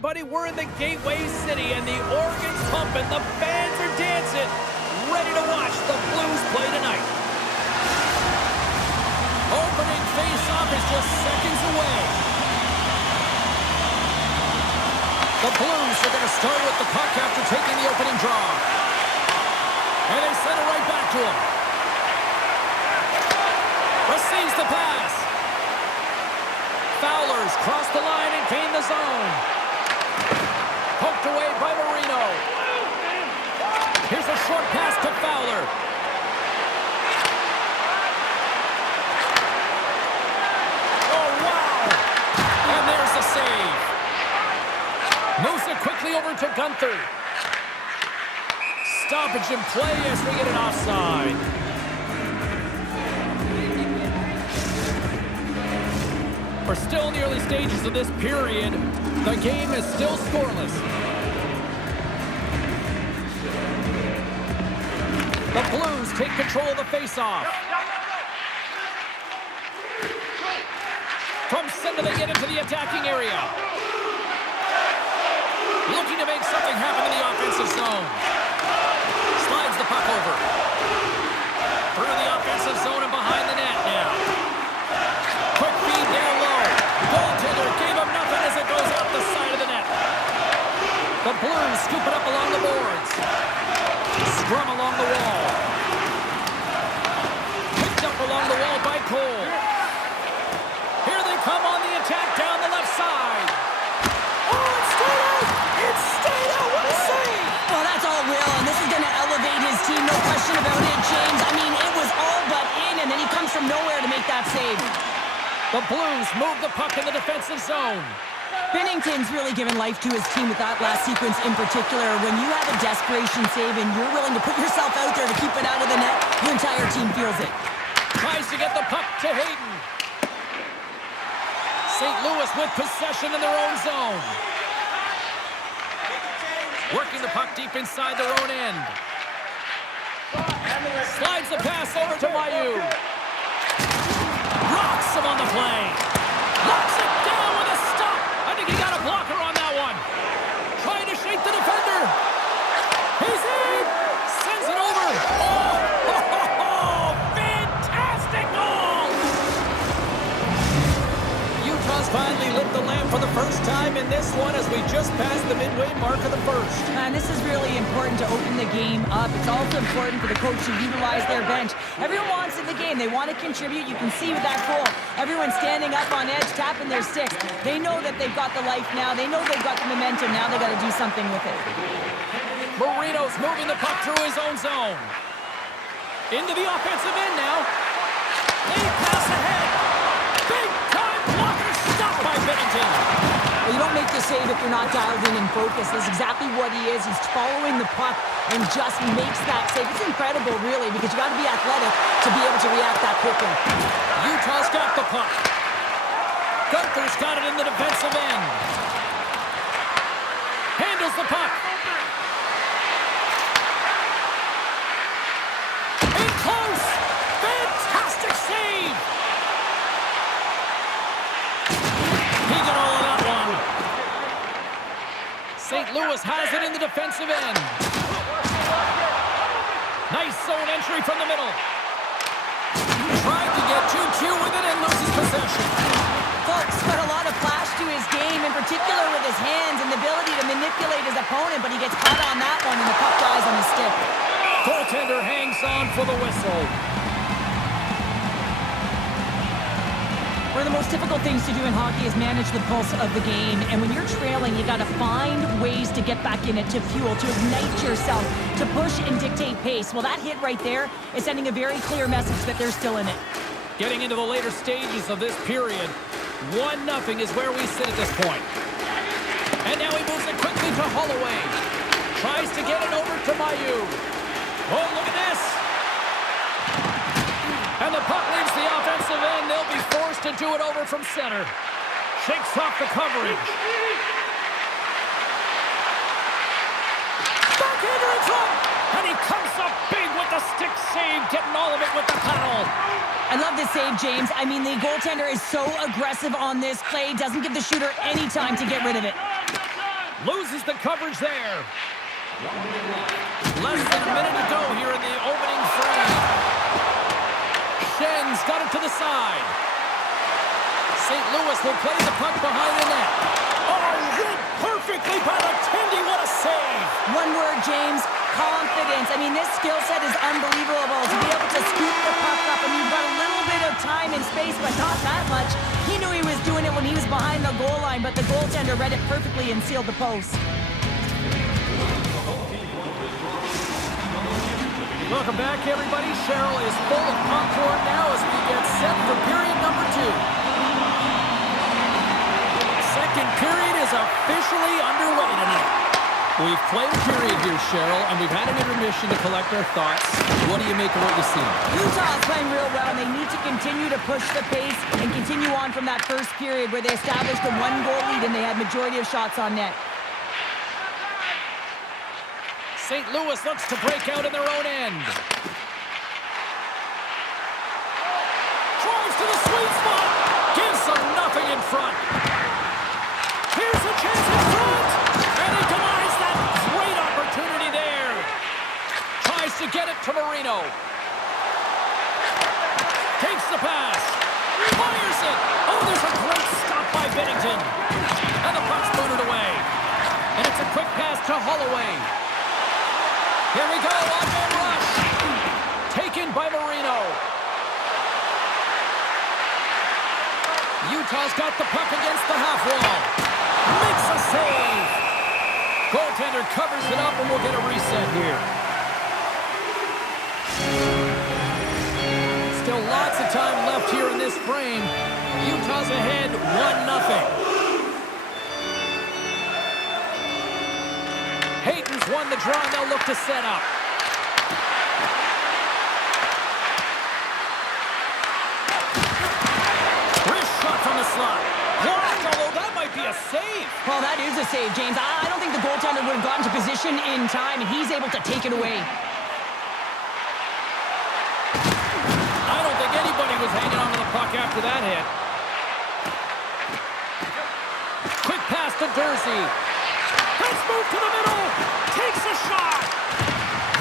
everybody. We're in the Gateway City, and the organ's pumping, the fans are dancing, ready to watch the Blues play tonight. Opening face-off is just seconds away. The Blues are going to start with the puck after taking the opening draw. And they send it right back to him. Receives the pass. Fowler's cross the line and gain the zone. Poked away by Marino. Here's a short pass to Fowler. Oh, wow! And there's the save. Moves it quickly over to Gunther. Stoppage in play as we get an offside. We're still in the early stages of this period. The game is still scoreless. The Blues take control of the faceoff. From center, they get into the attacking area. Looking to make something happen in the offensive zone. Slides the puck over. Through the offensive zone and behind the net now. Quick feed down low. Goaltender gave him nothing as it goes out the side of the net. The Blues scoop it up along the boards. Scrum along the wall. Picked up along the wall by Cole. Here they come on the attack down the left side. Oh, it's stayed out! It's stayed out! What a save! Well, that's all Will, and this is going to elevate his team, no question about it, James. I mean, it was all but in, and then he comes from nowhere to make that save. The Blues move the puck in the defensive zone. Bennington's really given life to his team with that last sequence in particular. When you have a desperation save and you're willing to put yourself out there to keep it out of the net, your entire team feels it. Tries to get the puck to Hayden. St. Louis with possession in their own zone. Working the puck deep inside their own end. Slides the pass over to Mailloux. Rocks him on the play. Locks it down with a stop. I think he got a blocker on that one. Trying to shake the defender. He's in. Sends it over. Oh, fantastic goal. Utah's finally lit the lamp for the first time in this one as we just passed the midway mark of the first. And this is really important to open the game up. It's also important for the coach to utilize their bench. Everyone wants in the game. They want to contribute. You can see with that goal, everyone's standing up on edge, tapping their sticks. They know that they've got the life now. They know they've got the momentum. Now they've got to do something with it. Marino's moving the puck through his own zone. Into the offensive end now. Lead pass ahead. Big time blocker stopped by Bennington. Well, you don't make the save if you're not dialed in and focused. That's exactly what he is. He's following the puck and just makes that save. It's incredible, really, because you got to be athletic to be able to react that quickly. Utah's got the puck. Gunther's got it in the defensive end. Handles the puck. In close. Fantastic save. He got all of that one. St. Louis has it in the defensive end. Nice zone entry from the middle. Tried to get 2-2 with it and loses possession. Folks got a lot of flash to his game, in particular with his hands and the ability to manipulate his opponent, but he gets caught on that one and the puck dies on the stick. Goaltender hangs on for the whistle. One of the most difficult things to do in hockey is manage the pulse of the game. And when you're trailing, you got to find ways to get back in it, to fuel, to ignite yourself, to push and dictate pace. Well, that hit right there is sending a very clear message that they're still in it. Getting into the later stages of this period, 1-0 is where we sit at this point. And now he moves it quickly to Holloway. Tries to get it over to Mailloux. Oh, look at this. And the puck leaves the offensive end. They'll be forced to do it over from center. Shakes off the coverage. Backhander in front. And he comes up big with the stick save, getting all of it with the paddle. I love this save, James. I mean, the goaltender is so aggressive on this play. Doesn't give the shooter any time to get rid of it. Loses the coverage there. Less than a minute to go here in the opening frame. Shen's got it to the side. St. Louis will play the puck behind the net. Oh, read perfectly by the Tendy. What a save. One word, James. Confidence. I mean, this skill set is unbelievable. To be able to scoop the puck up, and you've got a little bit of time and space, but not that much. He knew he was doing it when he was behind the goal line, but the goaltender read it perfectly and sealed the post. Welcome back, everybody. Cheryl is full of popcorn now as we get set for period number 2. Second period is officially underway tonight. We've played a period here, Cheryl, and we've had an intermission to collect our thoughts. What do you make of what you see? Utah is playing real well, and they need to continue to push the pace and continue on from that first period where they established a 1-goal lead and they had majority of shots on net. St. Louis looks to break out in their own end. Drives to the sweet spot. Gives them nothing in front. Here's a chance in front. And he denies that great opportunity there. Tries to get it to Marino. Takes the pass. Fires it. Oh, there's a great stop by Bennington. And the puck's booted away. And it's a quick pass to Holloway. Here we go, on-man rush. Taken by Marino. Utah's got the puck against the half wall. Makes a save. Goaltender covers it up, and we'll get a reset here. Still lots of time left here in this frame. Utah's ahead 1-0. Hayton's won the draw, and they'll look to set up. Wrist shot from the slot. Blocked, although that might be a save. Well, that is a save, James. I don't think the goaltender would have gotten to position in time, and he's able to take it away. I don't think anybody was hanging on to the puck after that hit. Quick pass to Dursey. Let's move to the middle. Takes a shot.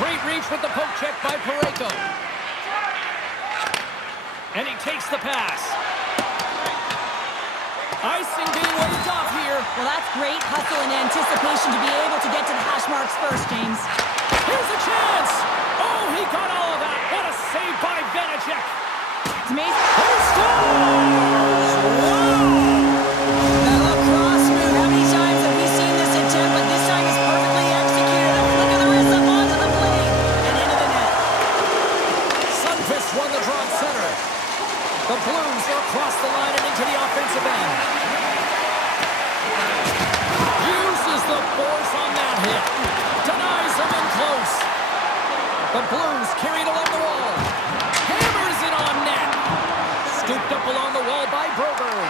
Great reach with the poke check by Parayko. And he takes the pass. Icing being waved off here. Well, that's great hustle and anticipation to be able to get to the hash marks first, James. Here's a chance. Oh, he got all of that. What a save by Vanacek. It's amazing. He scores! Wow! That little cross move. How many times have we seen this attempt? But this time is perfectly executed. A flick of the wrist up onto the blade and into the net. Sundqvist won the draw at center. The Blues are across the line and into the offensive end. Uses the force on that hit. Denies him in close. The Blues carried along the wall. Hammers it on net. Scooped up along the wall by Broberg.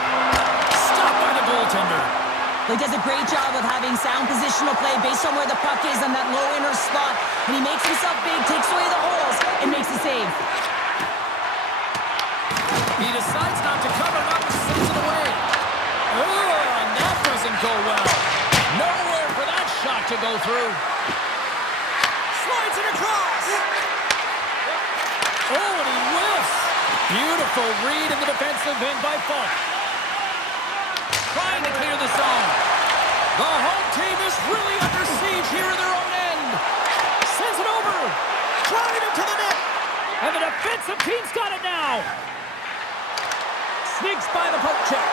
Stopped by the goaltender. He does a great job of having sound positional play based on where the puck is on that low inner spot. And he makes himself big, takes away the holes, and makes a save. He decides not to cover it up and sends it away. Oh, and that doesn't go well. Nowhere for that shot to go through. Slides it across. Oh, and he whiffs. Beautiful read in the defensive end by Falk. Trying to clear the zone. The home team is really under siege here in their own end. Sends it over. Driving it to the net. And the defensive team's got it now. Sneaks by the poke check.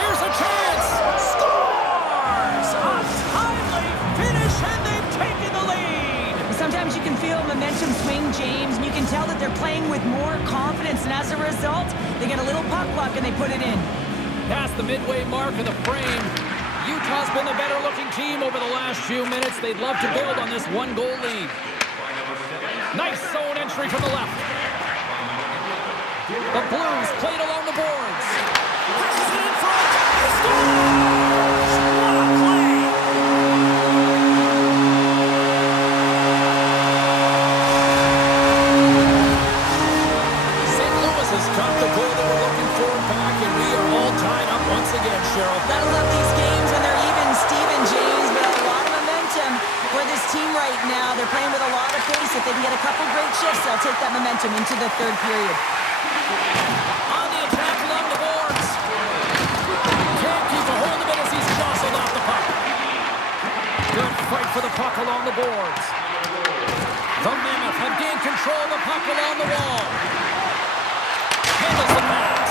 Here's a chance. Scores! A timely finish, and they've taken the lead. Sometimes you can feel momentum swing, James, and you can tell that they're playing with more confidence, and as a result, they get a little puck luck and they put it in. Past the midway mark of the frame, Utah's been the better-looking team over the last few minutes. They'd love to build on this 1-goal lead. Nice zone entry from the left. The Blues played along the boards. Passes it in front. Scores! What a play! St. Louis has got the goal that we're looking for back, and we are all tied up once again, Cheryl. Gotta love these games when they're even, Steven, James, right now. They're playing with a lot of pace. If they can get a couple great shifts, they'll take that momentum into the third period. On the attack along the boards. Can't keep a hold of it as he's jostled off the puck. Good fight for the puck along the boards. The Mammoth have gained control of the puck along the wall. Handles the pass.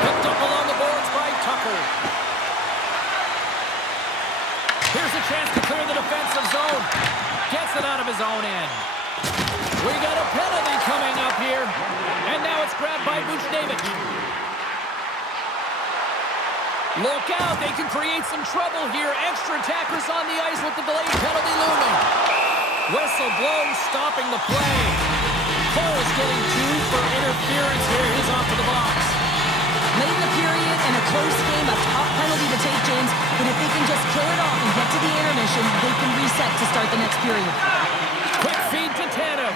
Picked up along the boards by Tucker. Here's a chance to clear the defensive zone. Gets it out of his own end. We got a penalty coming up here. And now it's grabbed by Buchnevich. Look out, they can create some trouble here. Extra attackers on the ice with the delayed penalty looming. Whistle blows, stopping the play. Cole's getting 2 for interference here. He's off to the box. Late in the period and a close game, a tough penalty to take, James. But if they can just kill it off and get to the intermission, they can reset to start the next period. Quick feed to Tanev.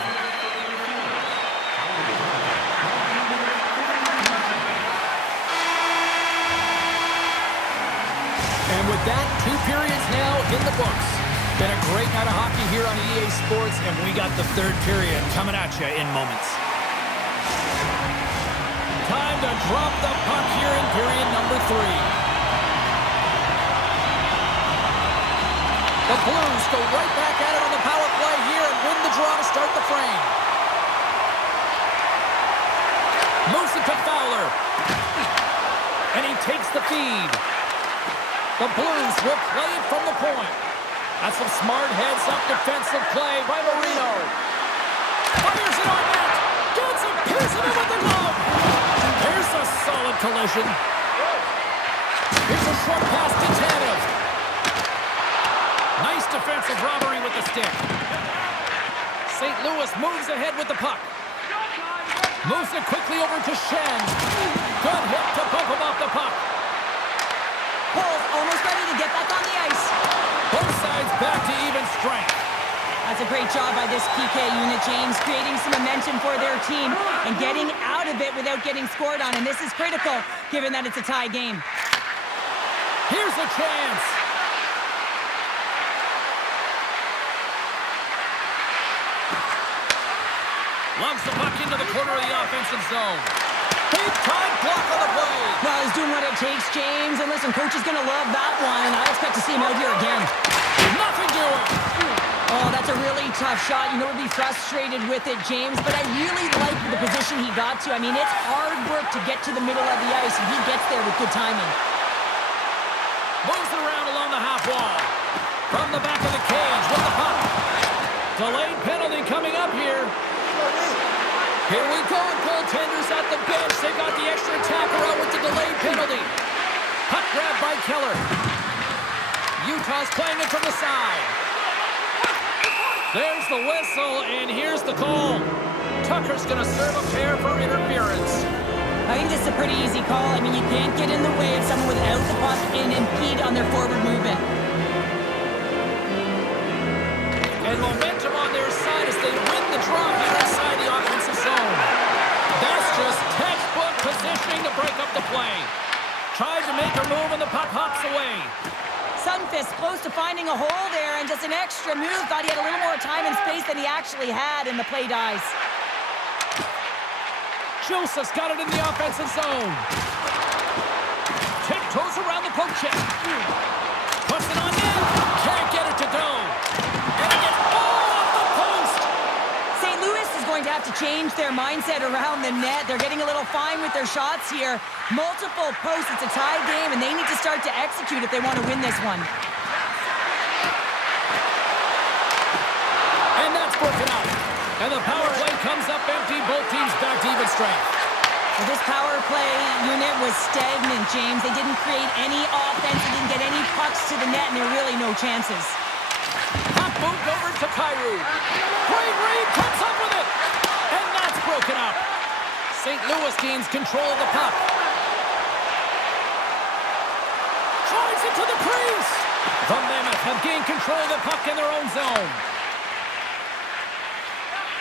And with that, 2 periods now in the books. Been a great night of hockey here on EA Sports, and we got the third period coming at you in moments. Time to drop the puck here in period number 3. The Blues go right back at it on the power play here and win the draw to start the frame. Moves it to Fowler. And he takes the feed. The Blues will play it from the point. That's some smart heads-up defensive play by Marino. Fires it on net. Gets a piece of it with the glove. Here's a solid collision. Here's a short pass to Tanev. Nice defensive robbery with the stick. St. Louis moves ahead with the puck. Moves it quickly over to Shen. Good hit to bump him off the puck. Paul's almost ready to get back on the ice. Both sides back to even strength. That's a great job by this PK unit, James, creating some momentum for their team and getting out of it without getting scored on. And this is critical, given that it's a tie game. Here's a chance. Lugs the puck into the corner of the offensive zone. Big time block on the play. Well, he's doing what it takes, James. And listen, coach is going to love that one. I expect to see him out here again. Nothing doing. Oh, that's a really tough shot. You know, we'll be frustrated with it, James, but I really like the position he got to. I mean, it's hard work to get to the middle of the ice, and he gets there with good timing. Moves it around along the half wall. From the back of the cage with the puck. Delayed penalty coming up here. Here we go. Goaltenders at the bench. They got the extra attacker out with the delayed penalty. Puck grab by Keller. Utah's playing it from the side. There's the whistle, and here's the call. Tucker's going to serve a pair for interference. I think this is a pretty easy call. I mean, you can't get in the way of someone without the puck and impede on their forward movement. And momentum on their side as they win the draw here inside the offensive zone. That's just textbook positioning to break up the play. Tried to make a move, and the puck hops away. Sunfist close to finding a hole there, and just an extra move. Thought he had a little more time and space than he actually had, and the play dies. Joseph's got it in the offensive zone. Tiptoes around the poke check. Puts it on net. Can't get it to go. And it gets all off the post. St. Louis is going to have to change their mindset around the net. They're getting a little fine with their shots here. Multiple posts. It's a tie game, and they need to start to execute if they want to win this one. And that's broken up. And the power play comes up empty. Both teams back to even strength. Well, this power play unit was stagnant, James. They didn't create any offense. They didn't get any pucks to the net, and there were really no chances. Puck moved over to Kyrou. Great read, comes up with it. And that's broken up. St. Louis gains control of the puck. Drives it to the crease. The Mammoth have gained control of the puck in their own zone.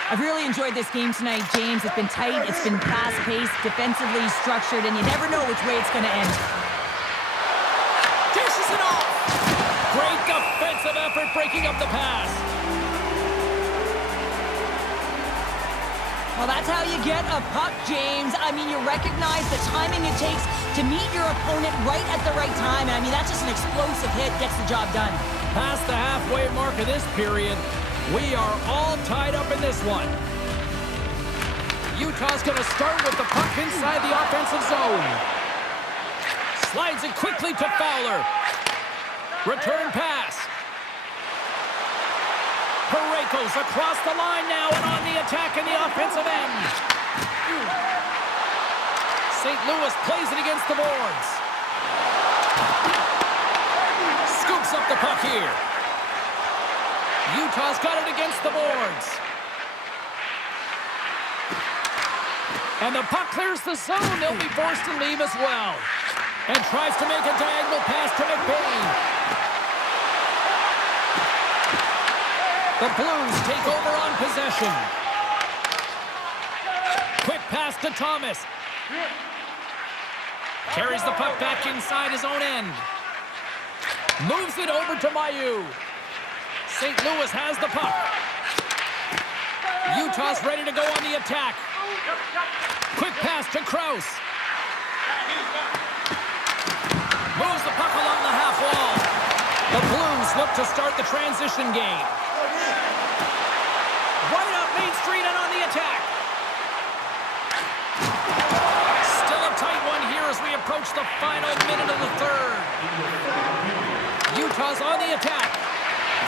I've really enjoyed this game tonight, James. It's been tight, it's been fast-paced, defensively structured, and you never know which way it's going to end. Dishes it off. Great defensive effort breaking up the pass. Well, that's how you get a puck, James. I mean, you recognize the timing it takes to meet your opponent right at the right time. And I mean, that's just an explosive hit, gets the job done. Past the halfway mark of this period, we are all tied up in this one. Utah's going to start with the puck inside the offensive zone. Slides it quickly to Fowler. Return pass. Parayko's across the line now and on the attack in the offensive end. St. Louis plays it against the boards. Scoops up the puck here. Utah's got it against the boards. And the puck clears the zone. They'll be forced to leave as well. And tries to make a diagonal pass to McBain. The Blues take over on possession. Quick pass to Thomas. Carries the puck back inside his own end. Moves it over to Mailloux. St. Louis has the puck. Utah's ready to go on the attack. Quick pass to Krause. Moves the puck along the half wall. The Blues look to start the transition game. Right up Main Street and on the attack. Still a tight one here as we approach the final minute of the third. Utah's on the attack.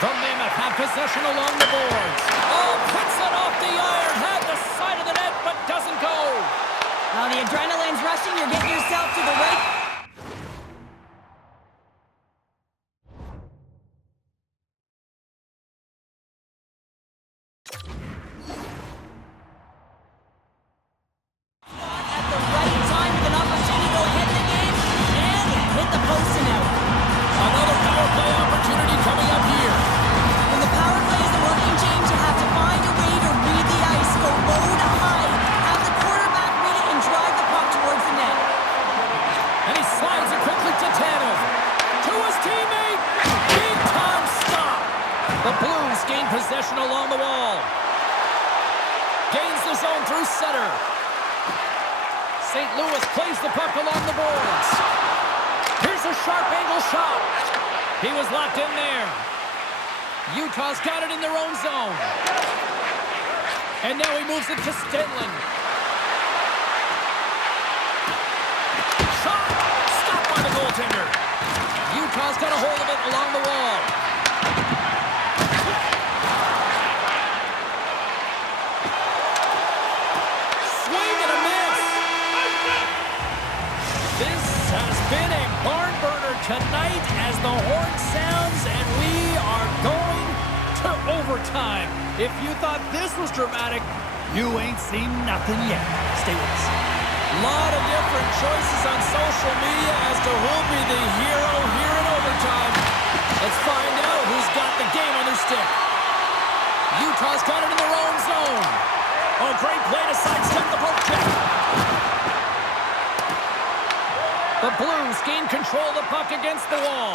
The Mammoth have possession along the boards. Oh, puts it off the iron. Had the side of the net, but doesn't go. Now the adrenaline's rushing. You're getting yourself to the right. Possession along the wall. Gains the zone through center. St. Louis plays the puck along the boards. Here's a sharp angle shot. He was locked in there. Utah's got it in their own zone. And now he moves it to Stenlund. Shot! Stopped by the goaltender. Utah's got a hold of it along the wall. Been a barn burner tonight as the horn sounds, and we are going to overtime. If you thought this was dramatic, you ain't seen nothing yet. Stay with us. A lot of different choices on social media as to who'll be the hero here in overtime. Let's find out who's got the game on their stick. Utah's got it in their own zone. Oh, great play to sidestep the poke check. The Blues gain control of the puck against the wall.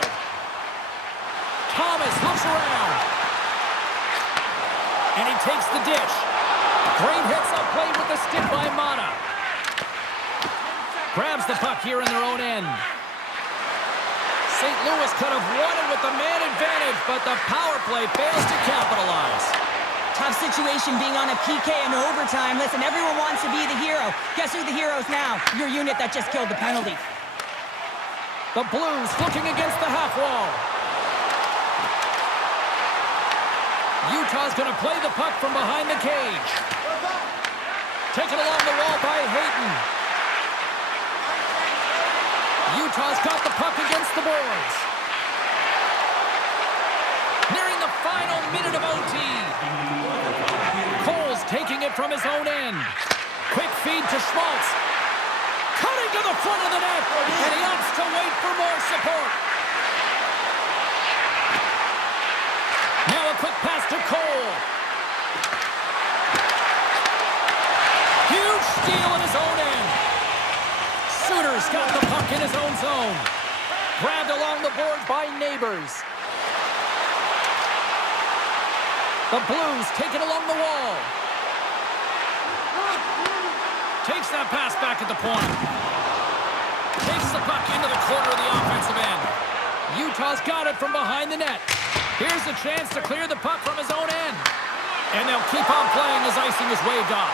Thomas looks around. And he takes the dish. Great hits up play with the stick by Mata. Grabs the puck here in their own end. St. Louis could have won it with the man advantage, but the power play fails to capitalize. Tough situation being on a PK in overtime. Listen, everyone wants to be the hero. Guess who the hero is now? Your unit that just killed the penalty. The Blues looking against the half wall. Utah's going to play the puck from behind the cage. Taken along the wall by Hayton. Utah's got the puck against the boards. Nearing the final minute of OT. Cole's taking it from his own end. Quick feed to Schmaltz. Cutting to the front of the net, and he opts to wait for more support. Now a quick pass to Cole. Huge steal in his own end. Suter's got the puck in his own zone. Grabbed along the boards by Neighbors. The Blues take it along the wall. Takes that pass back at the point. Takes the puck into the corner of the offensive end. Utah's got it from behind the net. Here's a chance to clear the puck from his own end. And they'll keep on playing as icing is waved off.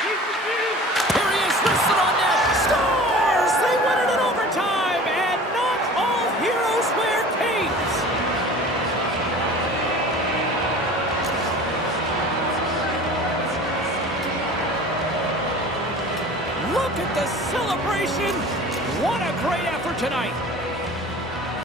Here he is, wristed on net. Scores! They win it in overtime, and not all heroes wear capes. Look at the celebration. What a great effort tonight.